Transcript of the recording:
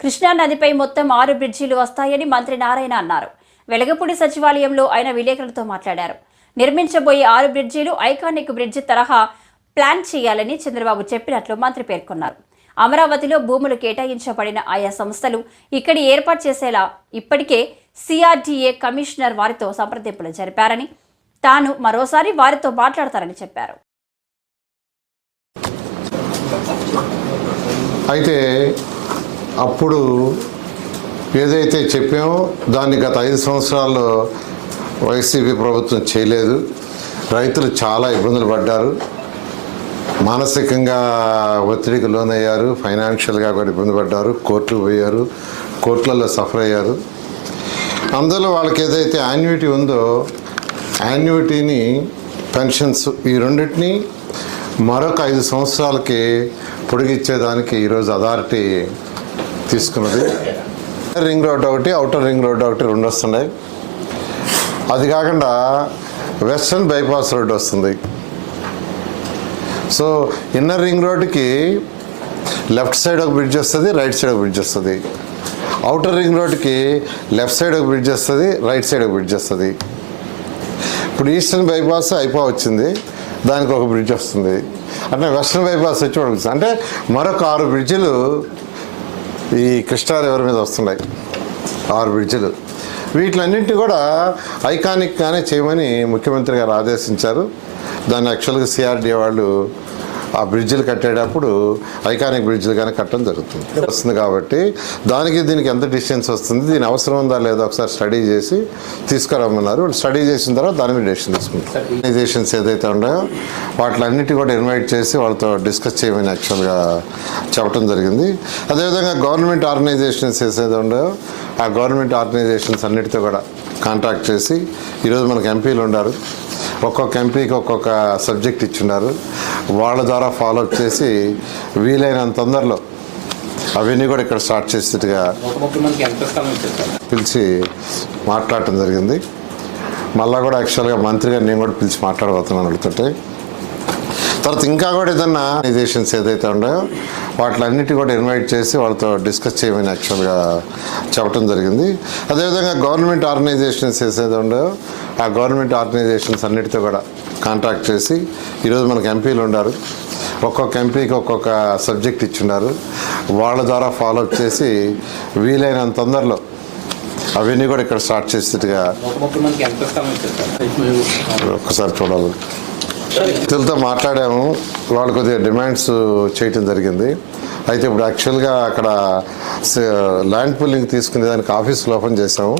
కృష్ణా నదిపై మొత్తం ఆరు బ్రిడ్జీలు వస్తాయని మంత్రి నారాయణ అన్నారు. వెలగపూడి సచివాలయంలో ఆయన విలేకరులతో మాట్లాడారు. నిర్మించబోయే ఆరు బ్రిడ్జీలు ఐకానిక్ బ్రిడ్జి తరహా ప్లాన్ చేయాలని చంద్రబాబు చెప్పినట్లు మంత్రి పేర్కొన్నారు. అమరావతిలో భూములు కేటాయించబడిన ఆయా సంస్థలు ఇక్కడి ఏర్పాటు చేసేలా ఇప్పటికే సిఆర్డీఏ కమిషనర్ వారితో సంప్రదింపులు జరిపారని తాను మరోసారి వారితో మాట్లాడతారని చెప్పారు. అయితే అప్పుడు ఏదైతే చెప్పామో దాన్ని గత ఐదు సంవత్సరాల్లో వైసీపీ ప్రభుత్వం చేయలేదు. రైతులు చాలా ఇబ్బందులు పడ్డారు. మానసికంగా ఒత్తిడికి లోనయ్యారు. ఫైనాన్షియల్గా కూడా ఇబ్బంది పడ్డారు. కోర్టులు పోయారు. కోర్టులలో సఫర్ అయ్యారు. అందులో వాళ్ళకి ఏదైతే యాన్యుటీ ఉందో యాన్యుటీని పెన్షన్స్ ఈ రెండింటిని మరొక ఐదు సంవత్సరాలకి పొడిగిచ్చేదానికి ఈరోజు అథారిటీ తీసుకున్నది. రింగ్ రోడ్ ఒకటి అవుటర్ రింగ్ రోడ్ ఒకటి రెండు వస్తున్నాయి. అది కాకుండా వెస్ట్రన్ బైపాస్ రోడ్ వస్తుంది. సో ఇన్నర్ రింగ్ రోడ్కి లెఫ్ట్ సైడ్ ఒక బ్రిడ్జ్ వస్తుంది రైట్ సైడ్ ఒక బ్రిడ్జ్ వస్తుంది. అవుటర్ రింగ్ రోడ్కి లెఫ్ట్ సైడ్ ఒక బ్రిడ్జ్ వస్తుంది రైట్ సైడ్ ఒక బ్రిడ్జ్ వస్తుంది. ఇప్పుడు ఈస్టర్న్ బైపాస్ అయిపో వచ్చింది దానికి ఒక బ్రిడ్జ్ వస్తుంది. అంటే వెస్ట్రన్ బైపాస్ వచ్చి అంటే మరొక ఆరు బ్రిడ్జిలు ఈ కృష్ణా రివర్ మీద వస్తున్నాయి? ఆరు బ్రిడ్జ్లు. వీటిలన్నింటినీ కూడా ఐకానిక్గానే చేయమని ముఖ్యమంత్రి గారు ఆదేశించారు. దాన్ని యాక్చువల్గా సిఆర్డీ వాళ్ళు ఆ బ్రిడ్జిలు కట్టేటప్పుడు ఐకానిక్ బ్రిడ్జిలు కానీ కట్టడం జరుగుతుంది. వస్తుంది కాబట్టి దానికి దీనికి ఎంత డిస్టెన్స్ వస్తుంది దీని అవసరం ఉందా లేదా ఒకసారి స్టడీ చేసి తీసుకురమ్మన్నారు. వాళ్ళు స్టడీ చేసిన తర్వాత దాని మీద డెసిషన్ తీసుకుంటారు. ఆర్గనైజేషన్స్ ఏదైతే ఉన్నాయో వాటిలన్నిటి కూడా ఇన్వైట్ చేసి వాళ్ళతో డిస్కస్ చేయమని యాక్చువల్గా చెప్పడం జరిగింది. అదేవిధంగా గవర్నమెంట్ ఆర్గనైజేషన్స్ ఏదైతే ఉన్నాయో ఆ గవర్నమెంట్ ఆర్గనైజేషన్స్ అన్నిటితో కూడా కాంటాక్ట్ చేసి ఈరోజు మనకు ఎంపీలు ఉన్నారు. ఒక్కొక్క ఎంపీకి ఒక్కొక్క సబ్జెక్ట్ ఇచ్చున్నారు. వాళ్ళ ద్వారా ఫాలోఅప్ చేసి వీలైనంత తొందరలో అవన్నీ కూడా ఇక్కడ స్టార్ట్ చేసేట్టుగా పిలిచి మాట్లాడటం జరిగింది. మళ్ళా కూడా యాక్చువల్గా మంత్రి గారు నేను కూడా పిలిచి మాట్లాడబోతున్నాను అడుగుతుంటే తర్వాత ఇంకా కూడా ఏదన్నా ఆర్గనైజేషన్స్ ఏదైతే ఉన్నాయో వాటిలన్నిటి కూడా ఇన్వైట్ చేసి వాళ్ళతో డిస్కస్ చేయమని యాక్చువల్గా చెప్పడం జరిగింది. అదేవిధంగా గవర్నమెంట్ ఆర్గనైజేషన్స్ ఏదైతే ఉన్నాయో ఆ గవర్నమెంట్ ఆర్గనైజేషన్స్ అన్నిటితో కూడా కాంటాక్ట్ చేసి ఈరోజు మనకు ఎంపీలు ఉన్నారు. ఒక్కొక్క ఎంపీకి ఒక్కొక్క సబ్జెక్ట్ ఇచ్చున్నారు. వాళ్ళ ద్వారా ఫాలోఅప్ చేసి వీలైనంత తొందరలో అవన్నీ కూడా ఇక్కడ స్టార్ట్ చేసేట్టుగా ఒక ముఖ్యమంత్రికి ఎంత స్థలం ఇచ్చారు సార్? ఒక్కసారి చూడాలి. వ్యక్తులతో మాట్లాడాము. వాళ్ళు కొద్దిగా డిమాండ్స్ చేయటం జరిగింది. అయితే ఇప్పుడు యాక్చువల్గా అక్కడ ల్యాండ్ పూలింగ్ తీసుకునే దానికి ఆఫీసులు ఓపెన్ చేసాము